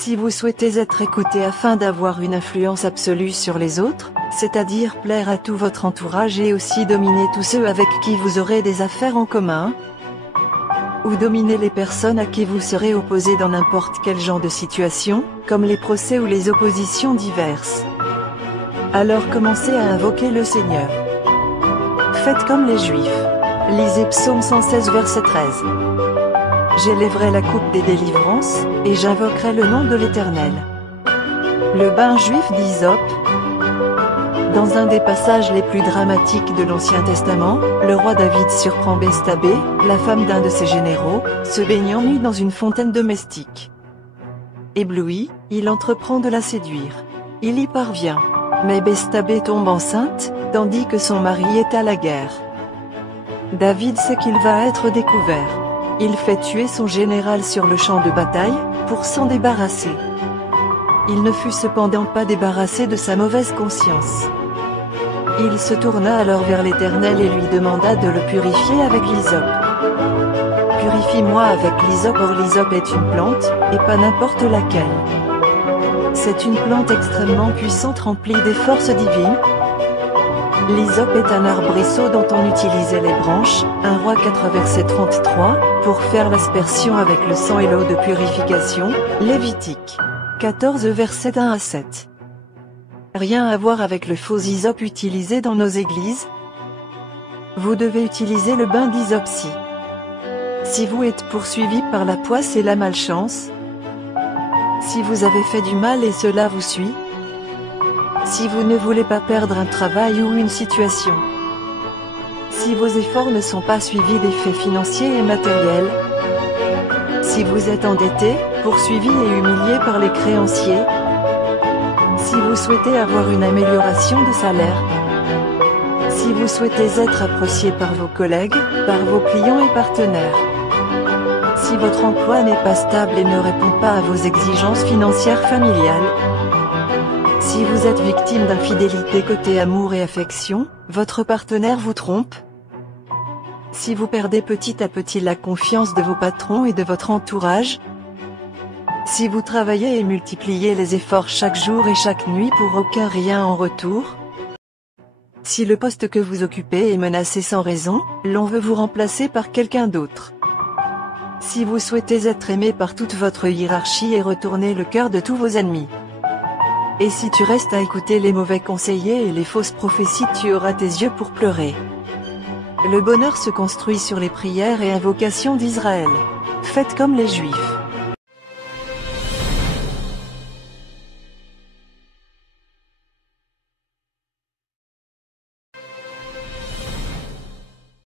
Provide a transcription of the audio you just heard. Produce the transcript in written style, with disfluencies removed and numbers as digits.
Si vous souhaitez être écouté afin d'avoir une influence absolue sur les autres, c'est-à-dire plaire à tout votre entourage et aussi dominer tous ceux avec qui vous aurez des affaires en commun, ou dominer les personnes à qui vous serez opposé dans n'importe quel genre de situation, comme les procès ou les oppositions diverses, alors commencez à invoquer le Seigneur. Faites comme les Juifs. Lisez Psaume 116 verset 13. J'élèverai la coupe des délivrances, et j'invoquerai le nom de l'Éternel. Le bain juif d'Hysope. Dans un des passages les plus dramatiques de l'Ancien Testament, le roi David surprend Betsabée, la femme d'un de ses généraux, se baignant nue dans une fontaine domestique. Ébloui, il entreprend de la séduire. Il y parvient. Mais Betsabée tombe enceinte, tandis que son mari est à la guerre. David sait qu'il va être découvert. Il fait tuer son général sur le champ de bataille, pour s'en débarrasser. Il ne fut cependant pas débarrassé de sa mauvaise conscience. Il se tourna alors vers l'Éternel et lui demanda de le purifier avec l'hysope. Purifie-moi avec l'hysope. Or l'hysope est une plante, et pas n'importe laquelle. C'est une plante extrêmement puissante remplie des forces divines. L'hysope est un arbrisseau dont on utilisait les branches, 1 Roi 4 verset 33, pour faire l'aspersion avec le sang et l'eau de purification, Lévitique 14 verset 1 à 7. Rien à voir avec le faux hysope utilisé dans nos églises. Vous devez utiliser le bain d'hysope si vous êtes poursuivi par la poisse et la malchance, si vous avez fait du mal et cela vous suit, si vous ne voulez pas perdre un travail ou une situation, si vos efforts ne sont pas suivis d'effets financiers et matériels, si vous êtes endetté, poursuivi et humilié par les créanciers, si vous souhaitez avoir une amélioration de salaire, si vous souhaitez être apprécié par vos collègues, par vos clients et partenaires, si votre emploi n'est pas stable et ne répond pas à vos exigences financières familiales, si vous êtes victime d'infidélité côté amour et affection, votre partenaire vous trompe, si vous perdez petit à petit la confiance de vos patrons et de votre entourage, si vous travaillez et multipliez les efforts chaque jour et chaque nuit pour aucun rien en retour, si le poste que vous occupez est menacé sans raison, l'on veut vous remplacer par quelqu'un d'autre, si vous souhaitez être aimé par toute votre hiérarchie et retourner le cœur de tous vos ennemis, et si tu restes à écouter les mauvais conseillers et les fausses prophéties, tu auras tes yeux pour pleurer. Le bonheur se construit sur les prières et invocations d'Israël. Faites comme les Juifs.